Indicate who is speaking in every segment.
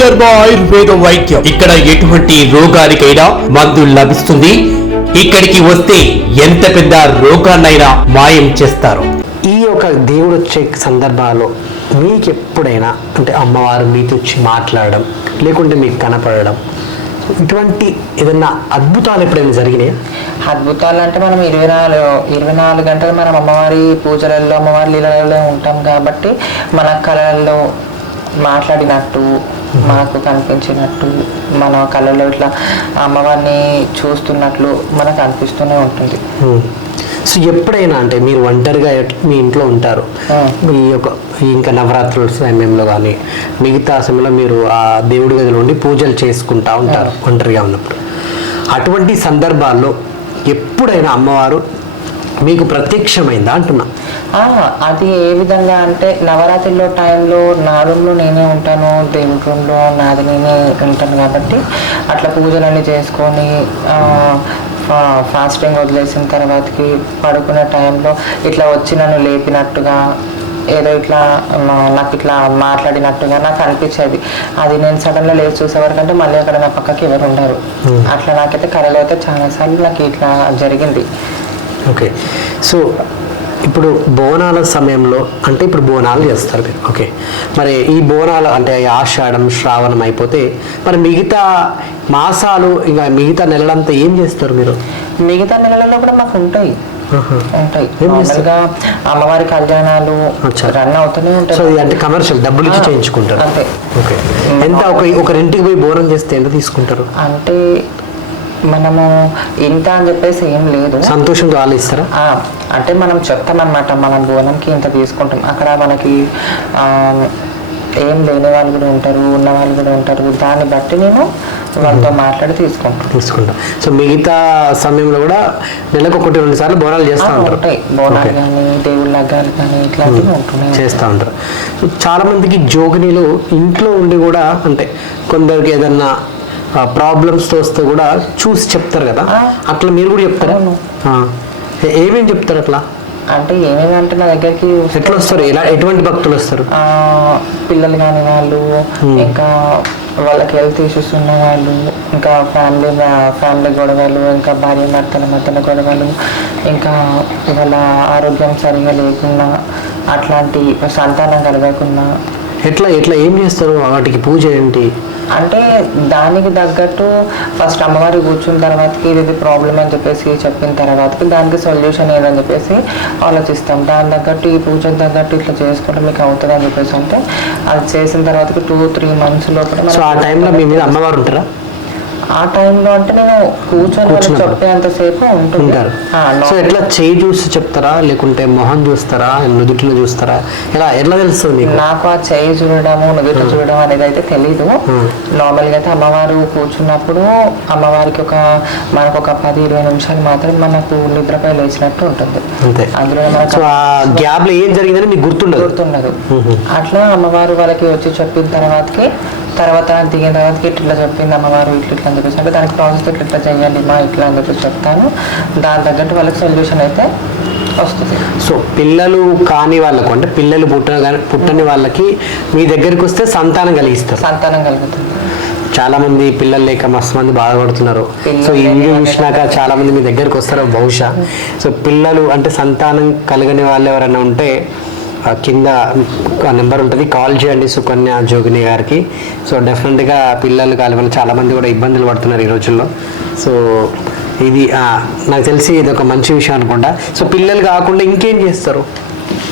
Speaker 1: విధర్మ ఆయుర్వేద వైద్యం ఇక్కడ ఎటువంటి రోగానికైనా మందు లభిస్తుంది. ఇక్కడికి వస్తే ఎంత పెద్ద రోగాన్నైనా మాయం చేస్తారు.
Speaker 2: ఈ యొక్క దేవుడు వచ్చే సందర్భాల్లో మీకు ఎప్పుడైనా అంటే అమ్మవారు మీతో వచ్చి మాట్లాడడం లేకుంటే మీకు కనపడడం ఇటువంటి ఏదైనా అద్భుతాలు ఎప్పుడైనా జరిగినాయా?
Speaker 3: అద్భుతాలు అంటే మనం ఇరవై నాలుగు ఇరవై నాలుగు గంటలు మనం అమ్మవారి పూజలలో అమ్మవారి లీలలో ఉంటాం కాబట్టి మన కళల్లో మాట్లాడినట్టు మనకు కనిపించినట్టు మన కళలో ఇట్లా అమ్మవారిని చూస్తున్నట్లు మనకు అనిపిస్తూనే ఉంటుంది.
Speaker 2: సో ఎప్పుడైనా అంటే మీరు ఒంటరిగా మీ ఇంట్లో ఉంటారు. మీ యొక్క ఇంకా నవరాత్రుల సమయంలో కానీ మిగతా సమయంలో మీరు ఆ దేవుడి గదిలో ఉండి పూజలు చేసుకుంటా ఉంటారు ఒంటరిగా ఉన్నప్పుడు. అటువంటి సందర్భాల్లో ఎప్పుడైనా అమ్మవారు మీకు ప్రత్యక్షమైందా అంటున్నా.
Speaker 3: అది ఏ విధంగా అంటే నవరాత్రిలో టైంలో నా రూమ్లో నేనే ఉంటాను దేవుడి రూమ్లో నాది నేనే ఉంటాను కాబట్టి అట్లా పూజలన్నీ చేసుకొని ఫాస్టింగ్ వదిలేసిన తర్వాతకి పడుకునే టైంలో ఇట్లా వచ్చి నన్ను లేపినట్టుగా ఏదో ఇట్లా నాకు ఇట్లా మాట్లాడినట్టుగా నాకు అనిపించేది. అది నేను సడన్గా లేచి చూసే వరకంటే మళ్ళీ అక్కడ నా పక్కకి ఎవరు ఉండరు. అట్లా నాకైతే కళలో అయితే చాలాసార్లు నాకు ఇట్లా జరిగింది.
Speaker 2: ఓకే. సో ఇప్పుడు బోనాల సమయంలో అంటే ఇప్పుడు బోనాలు చేస్తారు మీరు. ఓకే. మరి ఈ బోనాలు అంటే ఆషాఢం శ్రావణం అయిపోతే మరి మిగతా మాసాలు ఇంకా మిగతా నెలలంతా ఏం చేస్తారు మీరు?
Speaker 3: మిగతా నెలలలో కూడా మాకు ఉంటాయి. ఉంటాయి. అమ్మవారి కళ్యాణాలు. రన్ అవుతూనే
Speaker 2: సో
Speaker 3: ఉంటాయి
Speaker 2: అంటే కమర్షియల్ డబ్బులు ఇచ్చి చేయించుకుంటారు.
Speaker 3: అంతే.
Speaker 2: ఓకే. ఎంత ఒక ఒకరింటికి పోయి బోనం చేస్తే ఎంత తీసుకుంటారు?
Speaker 3: అంటే మనము ఇంత అని చెప్పేసి ఏం లేదు.
Speaker 2: సంతోషంతో వాళ్ళు ఇస్తారా
Speaker 3: ఆ, అంటే మనం చెప్తామన్నమాట మనం బోనంకి ఇంత తీసుకుంటాం. అక్కడ మనకి ఆ, ఏం లేని వాళ్ళు కూడా ఉంటారు ఉన్న వాళ్ళు కూడా ఉంటారు. దాన్ని బట్టి నేను వాళ్ళతో మాట్లాడి తీసుకుంటాం.
Speaker 2: తీసుకుంటాం. సో మిగతా సమయంలో కూడా నెలకు ఒకటి రెండు సార్లు బోనాలు చేస్తూ ఉంటారు.
Speaker 3: ఉంటాయి. బోనాలు. కానీ దేవుళ్ళ లగ్గాలు కానీ ఇట్లాంటివి ఉంటున్నాయి
Speaker 2: చేస్తూ ఉంటారు. సో చాలా మందికి జోగినీలు ఇంట్లో ఉండి కూడా అంటే కొందరికి ఏదన్నా ప్రాబ్లమ్స్తో వస్తే కూడా చూసి చెప్తారు కదా. అట్లా మీరు కూడా చెప్తారా
Speaker 3: అవును.
Speaker 2: ఆ. ఏ- ఏమేం చెప్తారు అట్లా
Speaker 3: అంటే ఏమేమంటే నా దగ్గరికి
Speaker 2: ఎట్లా వస్తారు ఎలా ఎటువంటి భక్తులు వస్తారు
Speaker 3: పిల్లలు కాని వాళ్ళు ఇంకా వాళ్ళకి హెల్త్ ఇష్యూస్ ఉన్న వాళ్ళు ఇంకా ఫ్యామిలీ ఫ్యామిలీ గొడవలు ఇంకా భార్య భర్తల మధ్యన గొడవలు ఇంకా వాళ్ళ ఆరోగ్యం సరిగా లేకున్నా అట్లాంటి సంతానం కలగకున్నా
Speaker 2: ఎట్లా ఎట్లా ఏం చేస్తారు? వాటికి పూజ ఏంటి?
Speaker 3: అంటే దానికి తగ్గట్టు ఫస్ట్ అమ్మవారి కూర్చున్న తర్వాతకి ఇది ప్రాబ్లం అని చెప్పేసి చెప్పిన తర్వాతకి దానికి సొల్యూషన్ ఏదని చెప్పేసి ఆలోచిస్తాం. దాని తగ్గట్టు ఈ పూజకు తగ్గట్టు ఇట్లా చేసుకుంటే మీకు అవుతుంది అని చెప్పేసి అంటే అది చేసిన తర్వాతకి టూ త్రీ మంత్స్ లోపల
Speaker 2: సో ఆ టైంలో మీ మీద అమ్మవారు ఉంటారా?
Speaker 3: ఆ టైంలో అంటే నేను కూర్చొని. చెప్పేంతసేపు
Speaker 2: ఉంటారు. సో ఎట్లా చేయి చూసి చెప్తారా? లేకుంటే మొహం చూస్తారా? నుదుట్లో చూస్తారా? ఎలా ఎట్లా తెలుస్తుంది
Speaker 3: నాకు? ఆ చేయి చూడడము నుదుట చూడడం అనేది అయితే తెలీదు. నార్మల్గా అయితే అమ్మవారు కూర్చున్నప్పుడు అమ్మవారికి ఒక మనకు ఒక పది ఇరవై నిమిషాలు మాత్రం మనకు నిద్రపై లేచినట్టు ఉంటుంది.
Speaker 2: అంతే.
Speaker 3: అందులో మనకు
Speaker 2: గ్యాప్లో ఏం జరిగిందని మీకు గుర్తుండదు?
Speaker 3: గుర్తుండదు. అట్లా అమ్మవారు వాళ్ళకి వచ్చి చెప్పిన తర్వాతకి తర్వాత దిగిన తర్వాతకి ఇట్లా చెప్పింది అమ్మవారు ఇట్లా ఇట్లా అని చెప్పేసి అంటే దానికి ప్రాసెస్ ఇట్లా చేయాలి మా ఇట్లా అని చెప్పేసి చెప్తాను. దాని తగ్గట్టు వాళ్ళకి సొల్యూషన్ అయితే వస్తుంది.
Speaker 2: సో పిల్లలు కాని వాళ్ళకు అంటే పిల్లలు పుట్ట పుట్టని వాళ్ళకి మీ దగ్గరికి వస్తే సంతానం కలిగిస్తారు.
Speaker 3: సంతానం కలుగుతుంది.
Speaker 2: చాలా మంది పిల్లలు లేక మస్తు మంది బాధపడుతున్నారు. సో ఈ వీడియో చూసినాక చాలా మంది మీ దగ్గరికి వస్తారు బహుశా. సో పిల్లలు అంటే సంతానం కలగని వాళ్ళు ఎవరైనా ఉంటే కింద నెంబర్ ఉంటుంది. కాల్ చేయండి సుకన్య జోగిని గారికి. సో డెఫినెట్గా పిల్లలు కాలేమని చాలా మంది కూడా ఇబ్బందులు పడుతున్నారు ఈ రోజుల్లో. సో ఇది నాకు తెలిసి ఇది ఒక మంచి విషయం అనుకుంటా. సో పిల్లలు కాకుండా ఇంకేం చేస్తారు?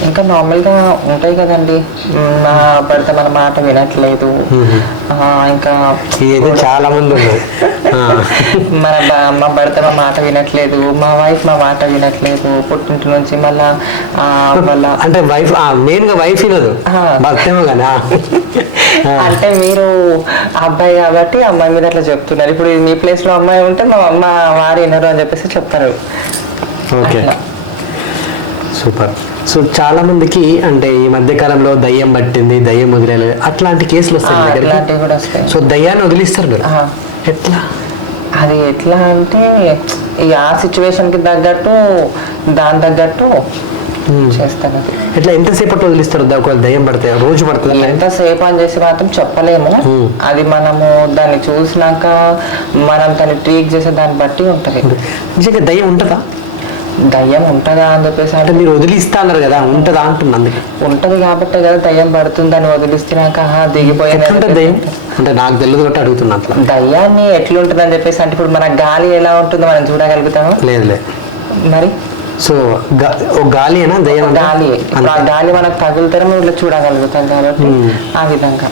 Speaker 3: ఇంకా నార్మల్గా ఉంటాయి కదండి. మా భర్త మన మాట వినట్లేదు. ఇంకా
Speaker 2: చాలా మంది.
Speaker 3: మన మా భర్త మా మాట వినట్లేదు. మా వైఫ్ మా మాట వినట్లేదు. పుట్టింటి నుంచి మళ్ళా ఆ, వాళ్ళ
Speaker 2: అంటే వైఫ్ మెయిన్గా వైఫ్ వినదు.
Speaker 3: ఆ. అంటే మీరు అబ్బాయి కాబట్టి అమ్మాయి మీద అట్లా చెప్తున్నారు. ఇప్పుడు మీ ప్లేస్లో అమ్మాయి ఉంటే మా మా వారు వినరు అని చెప్పేసి చెప్తారు.
Speaker 2: ఓకే. సూపర్. సో చాలా మందికి అంటే ఈ మధ్య కాలంలో దయ్యం పట్టింది దయ్యం వదిలేదు అట్లాంటి కేసులు వస్తాయి సో దయ్యాన్ని వదిలిస్తారు మీరు. ఎట్లా?
Speaker 3: అది ఎట్లా అంటే ఈ ఆ సిచ్యువేషన్కి తగ్గట్టు దాని తగ్గట్టు చేస్తాను
Speaker 2: ఎట్లా? ఎంతసేపట్లో వదిలిస్తారు ఒకవేళ దయ్యం పడితే? రోజు పడుతుంది?
Speaker 3: ఎంతసేపు అని చేసి మాత్రం చెప్పలేము. అది మనము దాన్ని చూసినాక మనం దాన్ని ట్రీట్ చేసే దాన్ని బట్టి ఉంటది.
Speaker 2: నిజంగా దయ్యం ఉంటుందా?
Speaker 3: దయ్యం ఉంటదా అని చెప్పేసి
Speaker 2: అంటే మీరు వదిలిస్తా అన్నారు కదా ఉంటుందా అంటున్నా అందుకే.
Speaker 3: ఉంటది కాబట్టి కదా దయ్యం పడుతుంది అని వదిలిస్తున్నాక దిగిపోయింది
Speaker 2: దయ్యం. అంటే నాకు తెలియదు కాబట్టి అడుగుతున్నా అట్లా.
Speaker 3: దయ్యాన్ని ఎట్లుంటుంది అని చెప్పేసి అంటే ఇప్పుడు మన గాలి ఎలా ఉంటుందో మనం చూడగలుగుతాము?
Speaker 2: లేదు లేదు.
Speaker 3: మరి?
Speaker 2: సో ఓ గాలి. అయినా దయ్యం?
Speaker 3: గాలి. గాలి మనకు తగులుతారో మనం ఇట్లా చూడగలుగుతాం కాబట్టి ఆ విధంగా.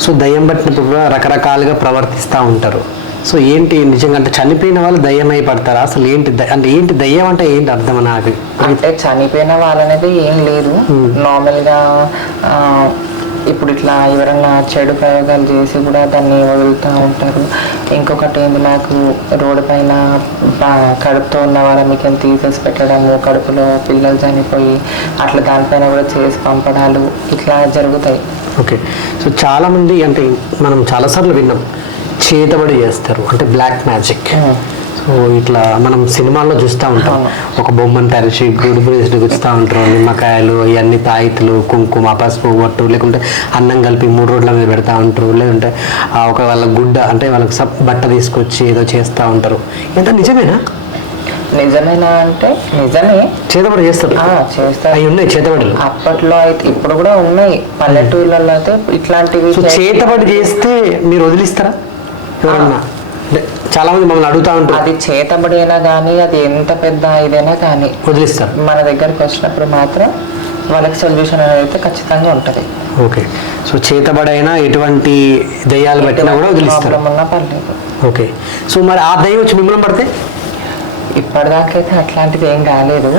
Speaker 2: సో దయ్యం పట్టినప్పుడు రకరకాలుగా ప్రవర్తిస్తూ ఉంటారు. సో ఏంటి నిజంగా అంటే చనిపోయిన వాళ్ళు దయ్యం అయి పడతారా? అసలు ఏంటి అంటే ఏంటి దయ్యం అంటే ఏంటి అర్థం నాకు?
Speaker 3: అంటే చనిపోయిన వాళ్ళనేది ఏం లేదు. నార్మల్గా ఆ, ఇప్పుడు ఇట్లా ఎవరన్నా చెడు ప్రయోగాలు చేసి కూడా దాన్ని వదులుతూ ఉంటారు. ఇంకొకటి ఏంది నాకు రోడ్డు పైన కడుపుతో ఉన్న వాళ్ళని మీకు తీసేసి పెట్టడము కడుపులో పిల్లలు చనిపోయి అట్లా దానిపైన కూడా చేసి పంపడాలు ఇట్లా జరుగుతాయి.
Speaker 2: ఓకే. సో చాలా మంది అంటే మనం చాలాసార్లు విన్నాం. చేతబడి చేస్తారు. అంటే బ్లాక్ మ్యాజిక్. సో ఇట్లా మనం సినిమాల్లో చూస్తూ ఉంటాం. ఒక బొమ్మను తరిచి గుడి గుడి గుచ్చుతూ ఉంటారు. నిమ్మకాయలు ఇవన్నీ తాయితులు కుంకుమ పసుపు బొట్టు లేకుంటే అన్నం కలిపి మూడు రోడ్ల మీద పెడతా ఉంటారు. లేదంటే ఒక వాళ్ళ గుడ్డ అంటే వాళ్ళకి సబ్ బట్ట తీసుకొచ్చి ఏదో చేస్తూ ఉంటారు. ఎంత నిజమేనా?
Speaker 3: నిజమేనా అంటే నిజమే.
Speaker 2: చేతబడి చేస్తారు.
Speaker 3: చేస్తారు.
Speaker 2: అవి ఉన్నాయి చేతబడులు.
Speaker 3: అప్పట్లో అయితే ఇప్పుడు కూడా ఉన్నాయి. పల్లెటూర్లలో అయితే ఇట్లాంటివి
Speaker 2: చేతబడి చేస్తే మీరు వదిలిస్తారా? ఎవరన్నా? చాలా మంది మమ్మల్ని అడుగుతా ఉంటారు.
Speaker 3: అది చేతబడి అయినా కానీ అది ఎంత పెద్ద ఇదైనా కానీ
Speaker 2: వదిలిస్తారు.
Speaker 3: మన దగ్గరికి వచ్చినప్పుడు మాత్రం వాళ్ళకి సొల్యూషన్ అనేది అయితే ఖచ్చితంగా ఉంటుంది.
Speaker 2: ఓకే. సో చేతబడైనా ఎటువంటి దయ్యాలు పెట్టినా కూడా వదిలిస్తారు.
Speaker 3: ఉన్నా పర్లేదు.
Speaker 2: ఓకే. సో మరి ఆ దయ్యం వచ్చి మిమ్మల్ని పడితే?
Speaker 3: ఇప్పటిదాకైతే అట్లాంటిది ఏం కాలేదు.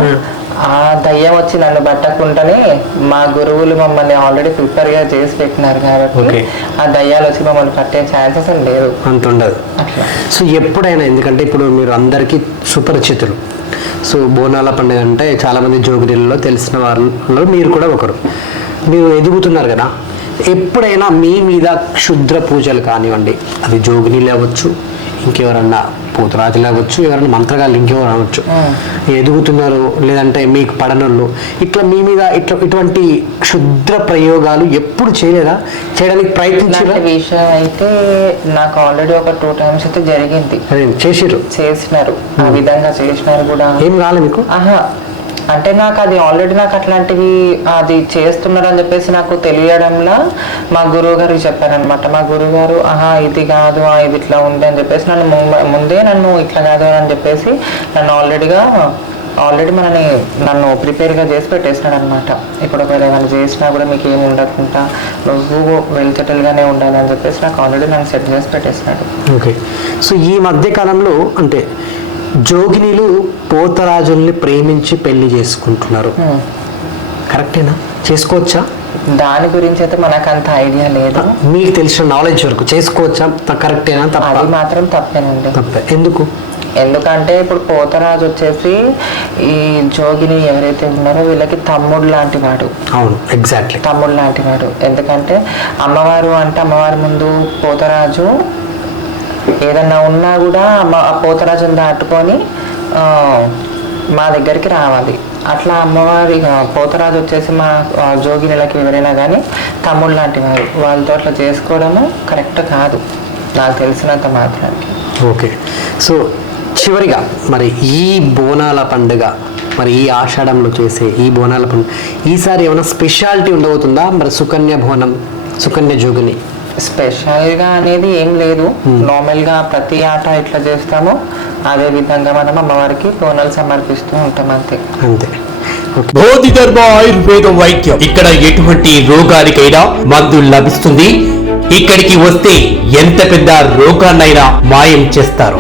Speaker 3: ఆ దయ్యం వచ్చి నన్ను పట్టకుండానే మా గురువులు మమ్మల్ని ఆల్రెడీ ప్రిపేర్గా చేసి పెట్టినారు కాబట్టి. ఆ దయ్యాలు వచ్చి మమ్మల్ని పట్టే ఛాన్సెస్ లేదు.
Speaker 2: అంత ఉండదు. సో ఎప్పుడైనా ఎందుకంటే ఇప్పుడు మీరు అందరికీ సుపరిచితులు. సో బోనాల పండుగ అంటే చాలామంది జోగిరిల్లో తెలిసిన వాళ్ళలో మీరు కూడా ఒకరు. మీరు ఎదుగుతున్నారు కదా. ఎప్పుడైనా మీ మీద క్షుద్ర పూజలు కానివ్వండి అది జోగినీలు అవ్వచ్చు ఇంకెవరన్నా పూతరాజులు అవ్వచ్చు ఎవరన్నా మంత్రగాళ్ళు ఇంకెవరు అవ్వచ్చు. ఎదుగుతున్నారు లేదంటే మీకు పడనోళ్ళు. ఇట్లా మీ మీద ఇట్లా ఇటువంటి క్షుద్ర ప్రయోగాలు ఎప్పుడు చేయలేదా? చేయడానికి ప్రయత్నించారా
Speaker 3: ఇట్లాంటి విషయం అయితే నాకు ఆల్రెడీ ఒక టూ టైమ్స్ అయితే జరిగింది.
Speaker 2: అదే చేసిర్రు?
Speaker 3: చేసినారు. ఆ విధంగా చేసినారు కూడా.
Speaker 2: ఏం కాలే మీకు?
Speaker 3: ఆహా. అంటే నాకు అది ఆల్రెడీ నాకు అట్లాంటివి అది చేస్తున్నారు అని చెప్పేసి నాకు తెలియడంలో మా గురువు గారు చెప్పారనమాట మా గురువు గారు ఆహా ఇది కాదు ఆ, ఇది ఇట్లా ఉంది అని చెప్పేసి నన్ను ముందే నన్ను ఇట్లా కాదు అని చెప్పేసి నన్ను ఆల్రెడీగా ఆల్రెడీ మనని నన్ను ప్రిపేర్గా చేసి పెట్టేసినాడు అనమాట ఇప్పుడు ఒకవేళ ఏమైనా చేసినా కూడా మీకు ఏమి ఉండకుండా నువ్వు వెల్ ఉండాలి అని చెప్పేసి నాకు ఆల్రెడీ నన్ను సెట్ చేసి పెట్టేసినాడు
Speaker 2: ఓకే. సో ఈ మధ్య కాలంలో అంటే జోగినీలు పోతరాజుల్ని ప్రేమించి పెళ్ళి చేసుకుంటున్నారు. కరెక్టేనా? చేసుకోవచ్చా?
Speaker 3: దాని గురించి అయితే మనకు అంత ఐడియా లేదు.
Speaker 2: మీకు తెలిసిన నాలెడ్జ్ వరకు చేసుకోవచ్చా? కరెక్టేనా?
Speaker 3: అది మాత్రం తప్పేనండి.
Speaker 2: తప్పే. ఎందుకు?
Speaker 3: ఎందుకంటే ఇప్పుడు పోతరాజు వచ్చేసి ఈ జోగిని ఎవరైతే ఉన్నారో వీళ్ళకి తమ్ముడు లాంటి వాడు.
Speaker 2: అవును ఎగ్జాక్ట్లీ.
Speaker 3: తమ్ముడు లాంటి వాడు. ఎందుకంటే అమ్మవారు అంటే అమ్మవారి ముందు పోతరాజు ఏదన్నా ఉన్నా కూడా అమ్మ ఆ పోతరాజుని దాటుకొని మా దగ్గరికి రావాలి. అట్లా అమ్మవారి పోతరాజు వచ్చేసి మా ఆ, ఎవరైనా కానీ తమ్ముళ్ళు లాంటి వారు వాళ్ళతో అట్లా చేసుకోవడము కరెక్ట్ కాదు. నాకు తెలిసినంత మాత్రానికి
Speaker 2: ఓకే. సో చివరిగా మరి ఈ బోనాల పండుగ మరి ఈ ఆషాఢంలో చేసే ఈ బోనాల పండుగ ఈసారి ఏమైనా స్పెషాలిటీ ఉండబోతుందా? మరి సుకన్య బోనం సుకన్య జోగిని.
Speaker 3: స్పెషల్గా అనేది ఏం లేదు. నార్మల్గా ప్రతి ఆట ఎట్లా చేస్తామో అదే విధంగా మనం అమ్మవారికి బోనాలు సమర్పిస్తూ ఉంటాం అంతే.
Speaker 2: అంతే.
Speaker 1: బోధిధర్మ ఆయుర్వేద వైద్యం. ఇక్కడ ఎటువంటి రోగానికైనా మందు లభిస్తుంది. ఇక్కడికి వస్తే ఎంత పెద్ద రోగాన్నైనా మాయం చేస్తారు.